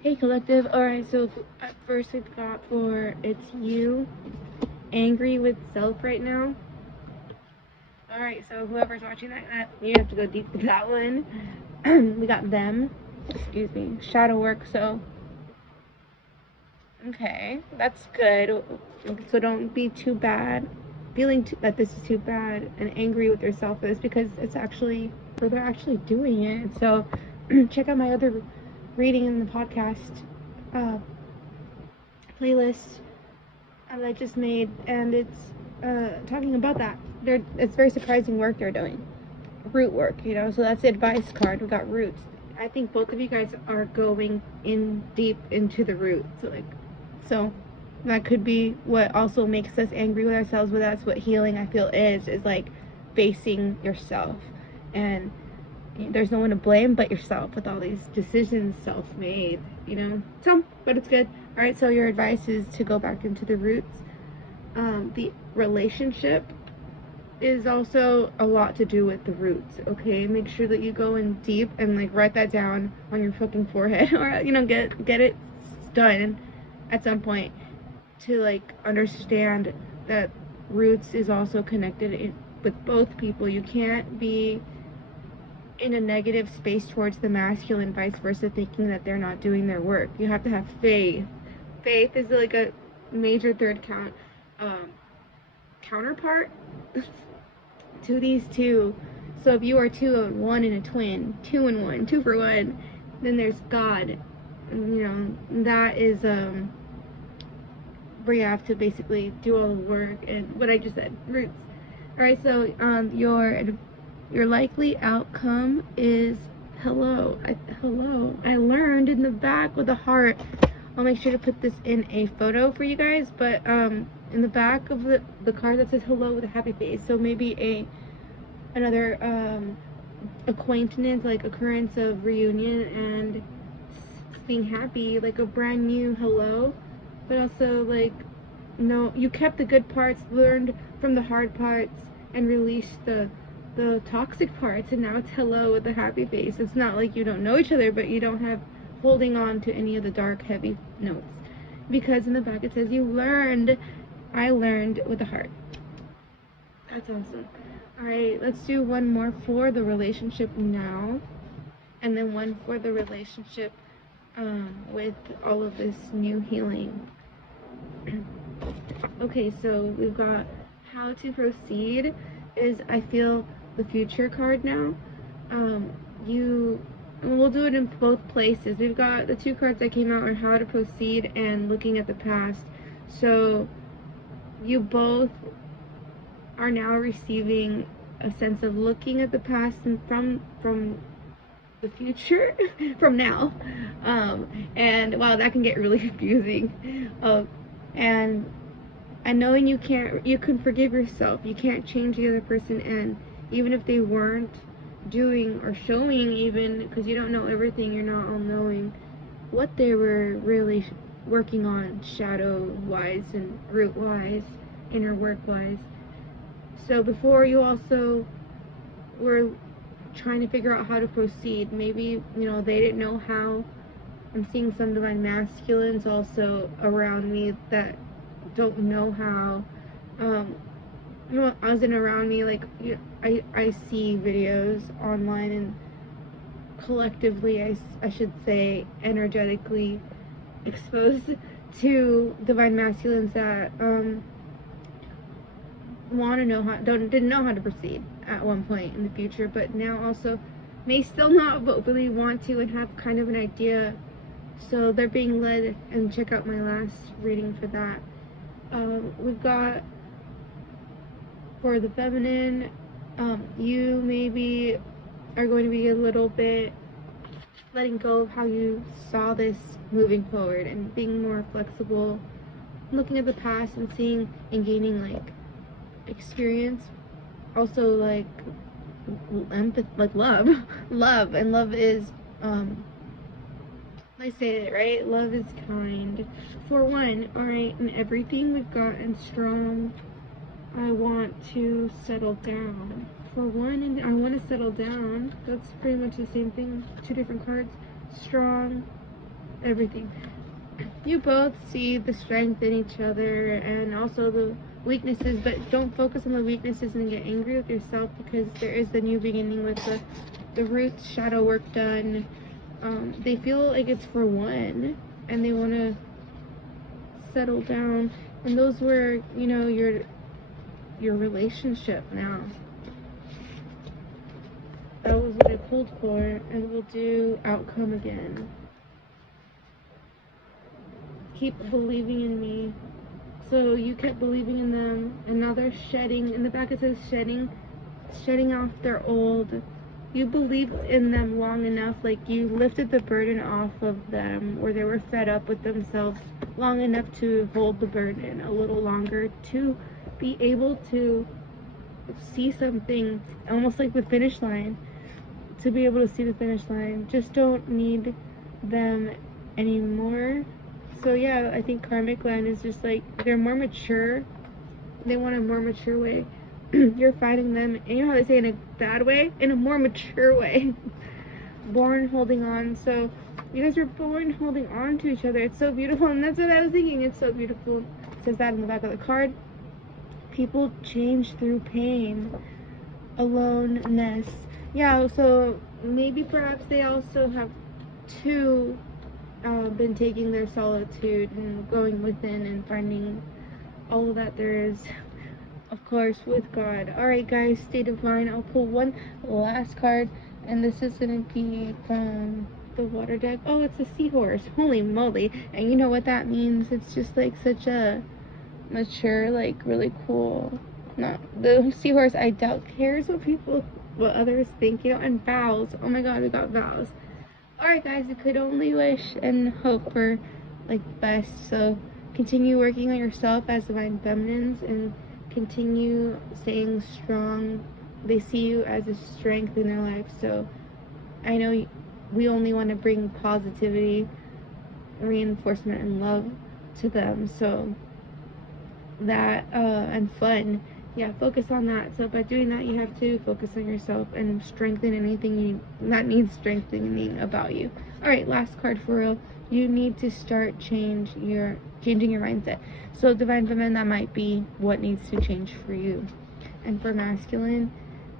Hey collective. Alright, so at first we've got for it's you angry with self right now. Alright, so whoever's watching that you have to go deep with that one. We got them. Excuse me. Shadow work, so okay, that's good. So don't be too bad feeling that this is too bad and angry with yourself for this, because it's actually, or they're actually doing it. So check out my other reading in the podcast playlist that I just made, and it's talking about that. It's very surprising work they're doing, root work, so that's the advice card. We got roots. I think both of you guys are going in deep into the roots, so that could be what also makes us angry with ourselves, but that's what healing, I feel, is like facing yourself, and there's no one to blame but yourself with all these decisions self-made, so, but it's good. All right, so your advice is to go back into the roots. The relationship is also a lot to do with the roots, okay? Make sure that you go in deep and write that down on your fucking forehead, or get it done at some point, to understand that roots is also connected with both people. You can't be in a negative space towards the masculine, vice versa, thinking that they're not doing their work. You have to have faith. Faith is a major third counterpart to these two. So if you are 2 and 1 in a twin, 2 and 1, 2 for 1, then there's God. And, that is where you have to basically do all the work and what I just said, roots. All right, so your likely outcome is hello. I learned in the back with a heart. I'll make sure to put this in a photo for you guys, but in the back of the card that says hello with a happy face. So maybe another acquaintance, occurrence of reunion and being happy, a brand new hello, but also no, you kept the good parts, learned from the hard parts, and released the toxic parts, and now it's hello with a happy face. It's not like you don't know each other, but you don't have holding on to any of the dark, heavy notes, because in the back it says I learned with a heart. That's awesome. All right, let's do one more for the relationship now, and then one for the relationship with all of this new healing. Okay, so we've got how to proceed is, I feel, the future card now. We'll do it in both places. We've got the two cards that came out on how to proceed and looking at the past. So you both are now receiving a sense of looking at the past and from the future, from now. And wow, that can get really confusing. And knowing you can forgive yourself. You can't change the other person, and even if they weren't doing or showing, even because you don't know everything, you're not all knowing what they were really working on, shadow wise and root wise, inner work wise. So before, you also were trying to figure out how to proceed. Maybe they didn't know how. I'm seeing some divine masculines also around me that don't know how. As in around me, I see videos online, and collectively, I should say, energetically exposed to divine masculines that want to know didn't know how to proceed at one point in the future, but now also may still not, but really want to and have kind of an idea. So they're being led, and check out my last reading for that. We've got for the feminine, you maybe are going to be a little bit letting go of how you saw this moving forward, and being more flexible, looking at the past and seeing and gaining experience. Also empathy, love, and love is I say it right. Love is kind. For one, alright, in everything we've gotten strong. I want to settle down. For one, and I want to settle down. That's pretty much the same thing. 2 different cards. Strong. everything. You both see the strength in each other and also the weaknesses, but don't focus on the weaknesses and get angry with yourself, because there is the new beginning with the roots shadow work done. They feel like it's for one, and they want to settle down, and those were, you know, your relationship now. That was what I pulled for, and we'll do outcome again. Keep believing in me. So you kept believing in them, and now they're shedding. In the back it says shedding off their old. You believed in them long enough, like you lifted the burden off of them, or they were fed up with themselves long enough to hold the burden a little longer, to be able to see something, almost like the finish line, to be able to see the finish line. Just don't need them anymore. So yeah, I think karmic land is just like, they're more mature. They want a more mature way. You're finding them, and you know how they say in a bad way? In a more mature way. Born holding on. So you guys were born holding on to each other. It's so beautiful, and that's what I was thinking. It's so beautiful. It says that in the back of the card. People change through pain. Aloneness. Yeah, so maybe perhaps they also have too been taking their solitude and going within and finding all that there is, of course, with God. Alright guys, stay divine. I'll pull one last card, and this is going to be from the water deck. Oh, it's a seahorse. Holy moly. And you know what that means? It's just like such a mature, like really cool. Not the seahorse, I doubt cares what others think, you know. And vows. Oh my god, we got vows. Alright guys, you could only wish and hope for like best. So continue working on yourself as divine feminines, and continue staying strong. They see you as a strength in their life. So I know we only want to bring positivity, reinforcement, and love to them. So that and fun, yeah, focus on that. So by doing that, you have to focus on yourself and strengthen anything that needs strengthening about you. All right, last card for real. You need to start changing your mindset. So divine feminine, that might be what needs to change for you. And for masculine,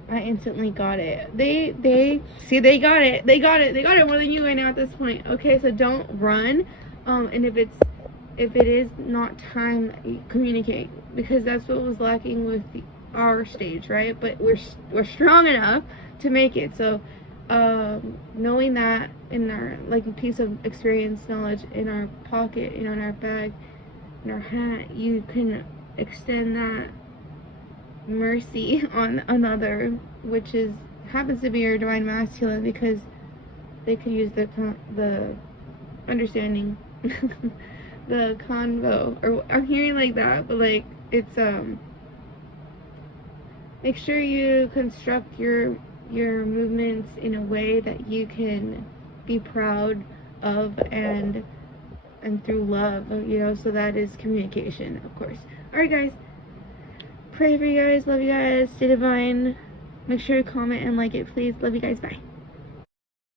I instantly got it. They got it more than you right now at this point. Okay, so don't run. And if it is not time, communicate, because that's what was lacking with our stage, right? But we're strong enough to make it. So knowing that in our, like, a piece of experience, knowledge in our pocket, you know, in our bag, in our hat, you can extend that mercy on another, which happens to be your divine masculine, because they could use the understanding. The convo, or I'm hearing like that, but like it's make sure you construct your movements in a way that you can be proud of, and through love, you know. So that is communication, of course. All right guys, pray for you guys, love you guys, stay divine. Make sure to comment and like it, please. Love you guys, bye.